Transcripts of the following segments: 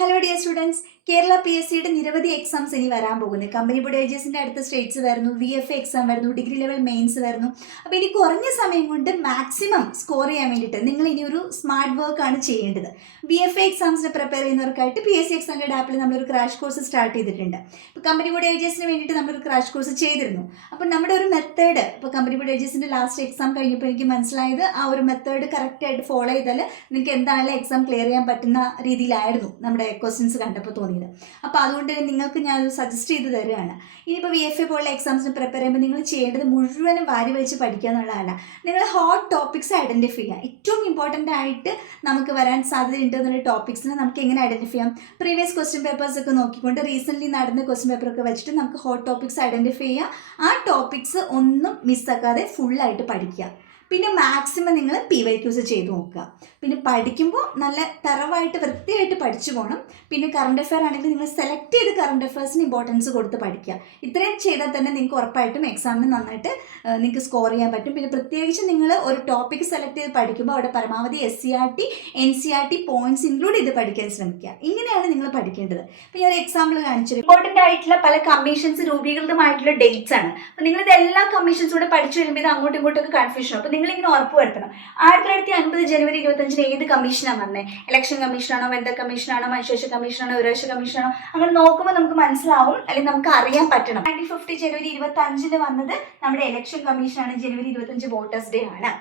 Hello dear students, Kerala PSCയുടെ നിരവധി exams ഇനി വരാൻ പോകുന്നു. കമ്പനി ബോർഡ് ഏജൻസിൻ്റെ അടുത്ത സ്റ്റേറ്റ്സ് വരുന്നു, VFA എക്സാം വരുന്നു, ഡിഗ്രി ലെവൽ മെയിൻസ് വരുന്നു. അപ്പോൾ ഇനി കുറഞ്ഞ സമയം കൊണ്ട് മാക്സിമം സ്കോർ ചെയ്യാൻ വേണ്ടിയിട്ട് നിങ്ങൾ ഇനി ഒരു സ്മാർട്ട് വർക്കാണ് ചെയ്യേണ്ടത്. VFA എക്സാംസിന് പ്രിപ്പയർ ചെയ്യുന്നവർക്കായിട്ട് PSC എക്സാമിൻ്റെ ആപ്പിൽ നമ്മളൊരു ക്രാഷ് കോഴ്സ് സ്റ്റാർട്ട് ചെയ്തിട്ടുണ്ട്. ഇപ്പോൾ കമ്പനി ബോർഡ് ഏജൻസിന് വേണ്ടിയിട്ട് നമ്മളൊരു ക്രാഷ് കോഴ്സ് ചെയ്തിരുന്നു. അപ്പോൾ നമ്മുടെ ഒരു മെത്തേഡ് ഇപ്പോൾ കമ്പനി ബോർഡ് ഏജൻസിൻ്റെ ലാസ്റ്റ് എക്സാം കഴിഞ്ഞപ്പോൾ എനിക്ക് മനസ്സിലായത് ആ ഒരു മെത്തേഡ് കറക്റ്റായിട്ട് ഫോളോ ചെയ്താൽ നിങ്ങൾക്ക് എന്തായാലും എക്സാം ക്ലിയർ ചെയ്യാൻ പറ്റുന്ന രീതിയിലായിരുന്നു നമ്മുടെ ക്വസ്റ്റ്യൻസ് കണ്ടപ്പോൾ തോന്നിയത്. അപ്പോൾ അതുകൊണ്ട് തന്നെ നിങ്ങൾക്ക് ഞാൻ സജസ്റ്റ് ചെയ്ത് തരികയാണ്. ഇനിയിപ്പോൾ VFA പോലുള്ള എക്സാംസിന് പ്രിപ്പയർ ചെയ്യുമ്പോൾ നിങ്ങൾ ചെയ്യേണ്ടത് മുഴുവനും വാരി വലിച്ച് പഠിക്കുക എന്നുള്ളതല്ല, നിങ്ങൾ ഹോട്ട് ടോപ്പിക്സ് ഐഡൻറ്റിഫൈ ചെയ്യുക. ഏറ്റവും ഇമ്പോർട്ടൻ്റ് ആയിട്ട് നമുക്ക് വരാൻ സാധ്യതയുണ്ട് എന്നുള്ള ടോപ്പിക്സിനെ നമുക്ക് എങ്ങനെ ഐഡൻറ്റിഫൈ ചെയ്യാം? പ്രീവിയസ് ക്വസ്റ്റ്യൻ പേപ്പേഴ്സ് ഒക്കെ നോക്കിക്കൊണ്ട് റീസെൻ്റ്ലി നടന്ന ക്വസ്റ്റ്യൻ പേപ്പറൊക്കെ വെച്ചിട്ട് നമുക്ക് ഹോട്ട് ടോപ്പിക്സ് ഐഡൻറ്റിഫൈ ചെയ്യുക. ആ ടോപ്പിക്സ് ഒന്നും മിസ്സാക്കാതെ ഫുള്ളായിട്ട് പഠിക്കുക. പിന്നെ മാക്സിമം നിങ്ങൾ PYQs ചെയ്ത് നോക്കുക. പിന്നെ പഠിക്കുമ്പോൾ നല്ല തറവായിട്ട് വൃത്തിയായിട്ട് പഠിച്ചു പോകണം. പിന്നെ കറണ്ട് അഫെയർ ആണെങ്കിൽ നിങ്ങൾ സെലക്ട് ചെയ്ത് കറണ്ട് അഫെയർസിന് ഇമ്പോർട്ടൻസ് കൊടുത്ത് പഠിക്കുക. ഇത്രയും ചെയ്താൽ തന്നെ നിങ്ങൾക്ക് ഉറപ്പായിട്ടും എക്സാമിന് നന്നായിട്ട് നിങ്ങൾക്ക് സ്കോർ ചെയ്യാൻ പറ്റും. പിന്നെ പ്രത്യേകിച്ച് നിങ്ങൾ ഒരു ടോപ്പിക്ക് സെലക്ട് ചെയ്ത് പഠിക്കുമ്പോൾ അവിടെ പരമാവധി SCERT NCERT പോയിന്റ്സ് ഇൻക്ലൂഡ് ചെയ്ത് പഠിക്കാൻ ശ്രമിക്കുക. ഇങ്ങനെയാണ് നിങ്ങൾ പഠിക്കേണ്ടത്. അപ്പോൾ ഞാൻ ഒരു എക്സാമ്പിൾ കാണിച്ചത് ഇമ്പോർട്ടൻ്റ് ആയിട്ടുള്ള പല കമ്മീഷൻസ് രൂപീകൃതമായിട്ടുള്ള ഡേറ്റ്സ് ആണ്. അപ്പോൾ നിങ്ങളിത് എല്ലാ കമ്മീഷൻസും കൂടെ പഠിച്ചു വരുമ്പോൾ ഇത് അങ്ങോട്ടും ഇങ്ങോട്ടൊക്കെ കൺഫ്യൂഷൻ. അപ്പോൾ നിങ്ങളിങ്ങനെ ഉറപ്പുവരുത്തണം. 1950 ജനുവരി 25 ഏത് കമ്മീഷനാണ് വന്നത്? ഇലക്ഷൻ കമ്മീഷനാണോ, വനിതാ കമ്മീഷനാണോ, മനുഷ്യാവകാശ കമ്മീഷനാണോ, വിവരാവകാശ കമ്മീഷനാണോ? അങ്ങനെ നോക്കുമ്പോൾ നമുക്ക് മനസ്സിലാവും, അല്ലെങ്കിൽ നമുക്ക് അറിയാൻ പറ്റണം. 1950 ജനുവരി 25 വന്നത് നമ്മുടെ ഇലക്ഷൻ കമ്മീഷനാണ്. ജനുവരി 25 വോട്ടേഴ്സ് ഡേ ആണ്.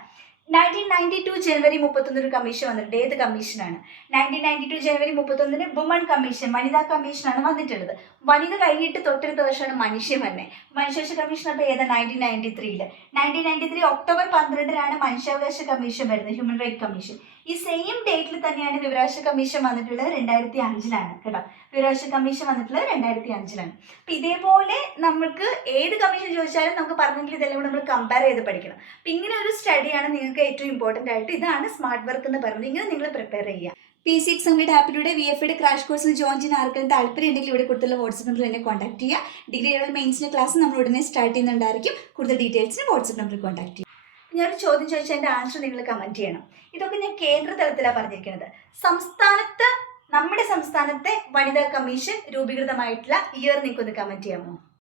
1992 ജനുവരി 31 ഒരു കമ്മീഷൻ വന്നിട്ടുണ്ട്. ഏത് കമ്മീഷനാണ്? 1992 ജനുവരി 31 വുമൺ കമ്മീഷൻ, വനിതാ കമ്മീഷനാണ് വന്നിട്ടുള്ളത്. വനിത കഴിഞ്ഞിട്ട് തൊട്ടടുത്ത വർഷമാണ് മനുഷ്യൻ തന്നെ. മനുഷ്യാവകാശ കമ്മീഷൻ അപ്പോൾ ഏതാ? 1993. 1993 ഒക്ടോബർ 12 മനുഷ്യാവകാശ കമ്മീഷൻ വരുന്നത്, ഹ്യൂമൻ റൈറ്റ് കമ്മീഷൻ. ഈ സെയിം ഡേറ്റിൽ തന്നെയാണ് വിവരാവകാശ കമ്മീഷൻ വന്നിട്ടുള്ളത്, 2005 കേട്ടോ. വിവരാവകാശ കമ്മീഷൻ വന്നിട്ടുള്ളത് 2005. അപ്പം ഇതേപോലെ നമുക്ക് ഏത് കമ്മീഷൻ ചോദിച്ചാലും നമുക്ക് പറഞ്ഞെങ്കിൽ ഇതെല്ലാം കൂടെ നമ്മൾ കമ്പയർ ചെയ്ത് പഠിക്കണം. അപ്പം ഇങ്ങനെ ഒരു സ്റ്റഡിയാണ് നിങ്ങൾക്ക് ഏറ്റവും ഇമ്പോർട്ടൻ്റ് ആയിട്ട്. ഇതാണ് സ്മാർട്ട് വർക്ക് എന്ന് പറയുന്നത്. ഇങ്ങനെ നിങ്ങൾ പ്രിപ്പയർ ചെയ്യുക. PSC എക്സാമിൻ്റെ ആപ്പിലൂടെ VFAയുടെ ക്രാഷ് കോഴ്സിൽ ജോയിൻ ചെയ്യാൻ ആർക്കും താല്പര്യം ഉണ്ടെങ്കിൽ ഇവിടെ കൊടുത്തുള്ള വാട്സ്ആപ്പ് നമ്പറിൽ എന്നെ കോൺടാക്ട് ചെയ്യുക. ഡിഗ്രി ലെവൽ മെയിൻസിൻ്റെ ക്ലാസ് നമ്മൾ ഉടനെ സ്റ്റാർട്ട് ചെയ്യുന്നുണ്ടായിരിക്കും. കൂടുതൽ ഡീറ്റെയിൽസിന് വാട്സ്ആപ്പ് നമ്പറിൽ കോൺടാക്ട് ചെയ്യുക. ഞാനൊരു ചോദ്യം ചോദിച്ചാൽ എൻ്റെ ആൻസർ നിങ്ങൾ കമൻറ്റ് ചെയ്യണം. ഇതൊക്കെ ഞാൻ കേന്ദ്ര തലത്തിലാണ് പറഞ്ഞിരിക്കുന്നത്. നമ്മുടെ സംസ്ഥാനത്തെ വനിതാ കമ്മീഷൻ രൂപീകൃതമായിട്ടുള്ള ഇയർ നിങ്ങൾക്കൊന്ന് കമൻറ്റ് ചെയ്യാമോ?